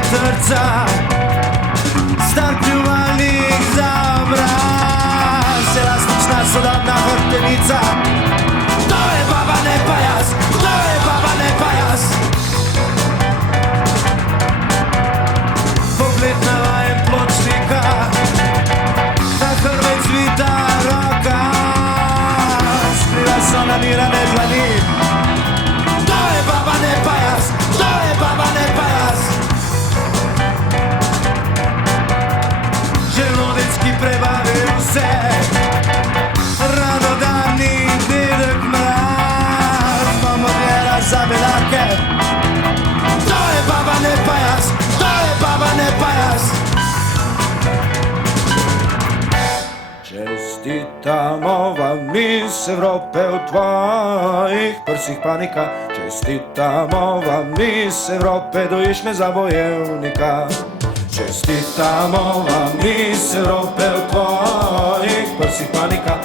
trca, star pljuvanih zabraz, elastična sodobna vrtenica. To je baba ne pajas, to je baba ne pajas. Pogled na vajen pločnika, na hrve cvita roka, skriva se onanirane dlani. To je baba ne pajas, to je baba ne pajas. Želodečki prebavil se, radodani dedek mraz, mama vjera za belake. To je baba ne pajas, to je baba ne pajas. Čestitamo vam iz Evrope, u tvojih prsih panika. Čestitamo vam iz Evrope, do išme za bojevnika. Čestitamo vam iz Evrope, u tvojih prsih panika.